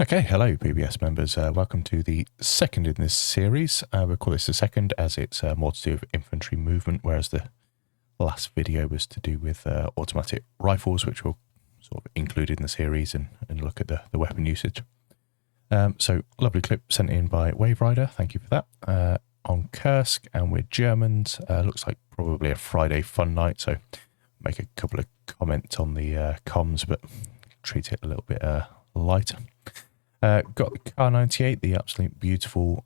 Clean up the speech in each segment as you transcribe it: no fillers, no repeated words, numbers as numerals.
Okay, hello PBS members. Welcome to the second in this series. We'll call this the second as it's more to do with infantry movement, whereas the last video was to do with automatic rifles, which we'll sort of include in the series and look at the weapon usage. So lovely clip sent in by Wave Rider. Thank you for that. On Kursk, and we're Germans. Looks like probably a Friday fun night, so make a couple of comments on the comms, but treat it a little bit lighter. Got the Kar98, the absolutely beautiful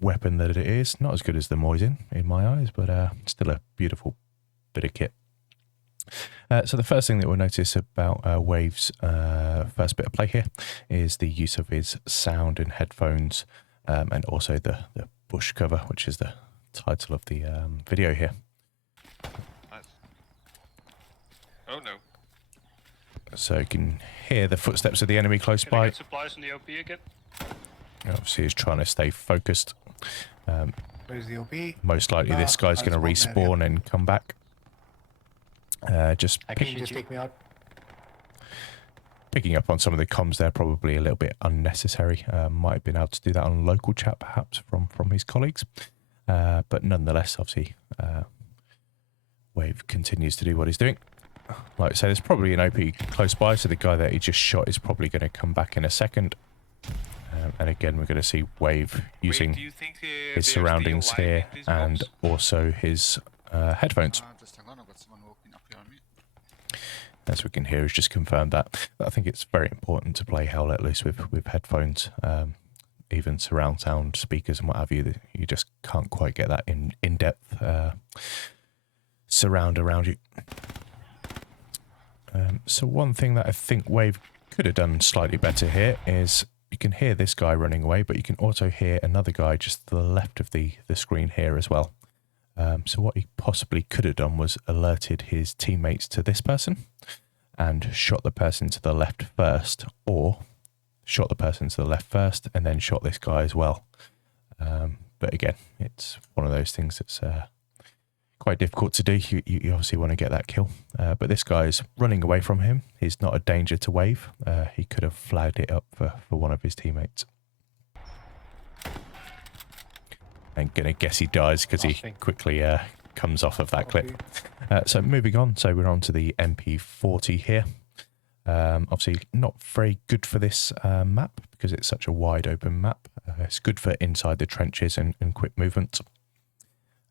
weapon that it is. Not as good as the Mosin in my eyes, but still a beautiful bit of kit. So the first thing that we'll notice about Wave's first bit of play here is the use of his sound and headphones, and also the bush cover, which is the title of the video here. Nice. Oh no. So you can hear the footsteps of the enemy close Can by. I get supplies in the OP again? Obviously he's trying to stay focused. Where's the OP? Most likely this guy's going to respawn and come back. Just Can you just take me out? picking up on some of the comms there, probably a little bit unnecessary. Might have been able to do that on local chat perhaps from his colleagues. But nonetheless, obviously, Wave continues to do what he's doing. Like I say, there's probably an OP close by, so the guy that he just shot is probably going to come back in a second. And again, we're going to see Wave using his surroundings here and also his headphones. As we can hear, he's just confirmed that. I think it's very important to play Hell Let Loose with headphones, even surround sound speakers and what have you. You just can't quite get that in-depth surround around you. So one thing that I think Wave could have done slightly better here is you can hear this guy running away, but you can also hear another guy just to the left of the screen here as well. So what he possibly could have done was alerted his teammates to this person and shot the person to the left first, or shot the person to the left first and then shot this guy as well. But again, it's one of those things that's quite difficult to do. You obviously want to get that kill. But this guy's running away from him. He's not a danger to Wave. He could have flagged it up for one of his teammates. I'm going to guess he dies because he quickly comes off of that clip. So moving on, so we're on to the MP40 here. Obviously not very good for this map because it's such a wide open map. It's good for inside the trenches and quick movement.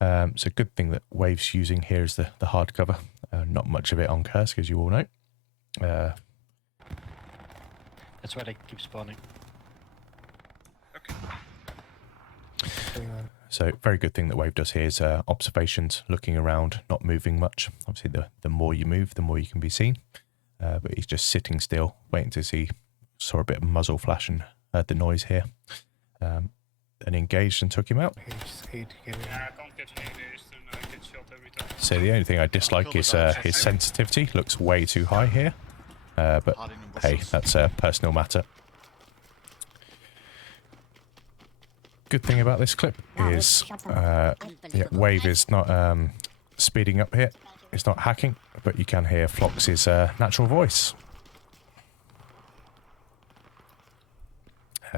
So good thing that Wave's using here is the hardcover. Not much of it on Kursk, as you all know. That's why they keep spawning. Okay. So very good thing that Wave does here is observations, looking around, not moving much. Obviously the more you move, the more you can be seen. But he's just sitting still, waiting to see. Saw a bit of muzzle flash and heard the noise here. And engaged and took him out. Yeah, I can't get engaged and I get shot every time. So the only thing I dislike is his sensitivity. Looks way too high here. But hey, that's a personal matter. Good thing about this clip is Wave is not speeding up here. It's not hacking, but you can hear Flox's natural voice.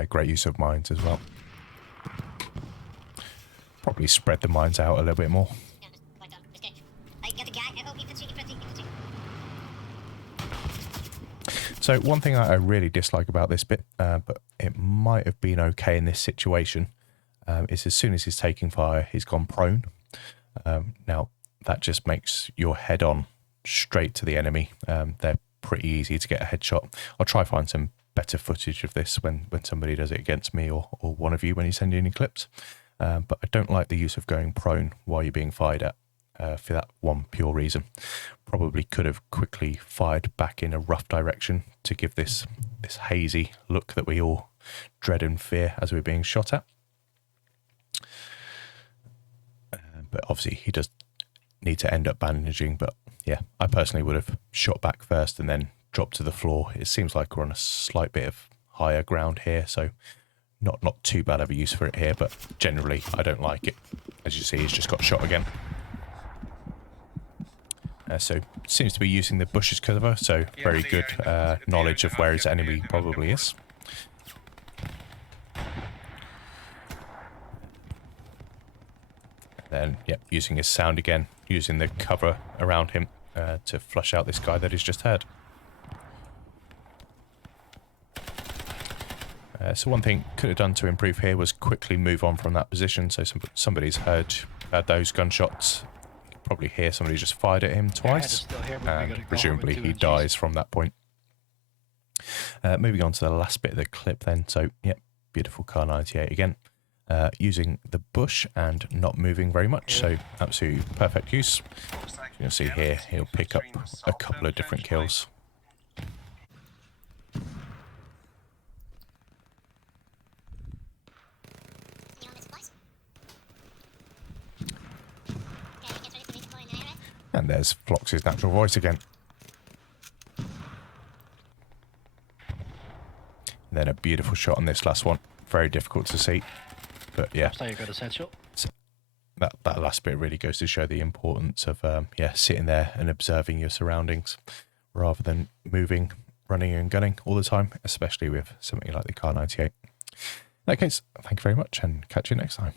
Great use of mines as well. Probably spread the mines out a little bit more. So one thing I really dislike about this bit, but it might have been okay in this situation, is as soon as he's taking fire, he's gone prone. Now, that just makes your head on straight to the enemy. They're pretty easy to get a headshot. I'll try find some better footage of this when somebody does it against me or one of you when you send in your clips. But I don't like the use of going prone while you're being fired at for that one pure reason. Probably could have quickly fired back in a rough direction to give this hazy look that we all dread and fear as we're being shot at. But obviously he does need to end up bandaging. But yeah, I personally would have shot back first and then dropped to the floor. It seems like we're on a slight bit of higher ground here, so not too bad of a use for it here, but generally I don't like it. As you see, he's just got shot again. So seems to be using the bushes cover, so very good knowledge of where his enemy probably is. Then, yep, using his sound again, using the cover around him to flush out this guy that he's just had. So one thing could have done to improve here was quickly move on from that position. So somebody's heard those gunshots. You can probably hear somebody just fired at him twice, and presumably he dies from that point. Moving on to the last bit of the clip then. So, yep, beautiful Car 98 again. Using the bush and not moving very much, so absolutely perfect use. You'll see here he'll pick up a couple of different kills. And there's Flox's natural voice again. And then a beautiful shot on this last one. Very difficult to see, but yeah. So you got a set shot. That last bit really goes to show the importance of sitting there and observing your surroundings rather than moving, running and gunning all the time, especially with something like the Car 98. In that case, thank you very much and catch you next time.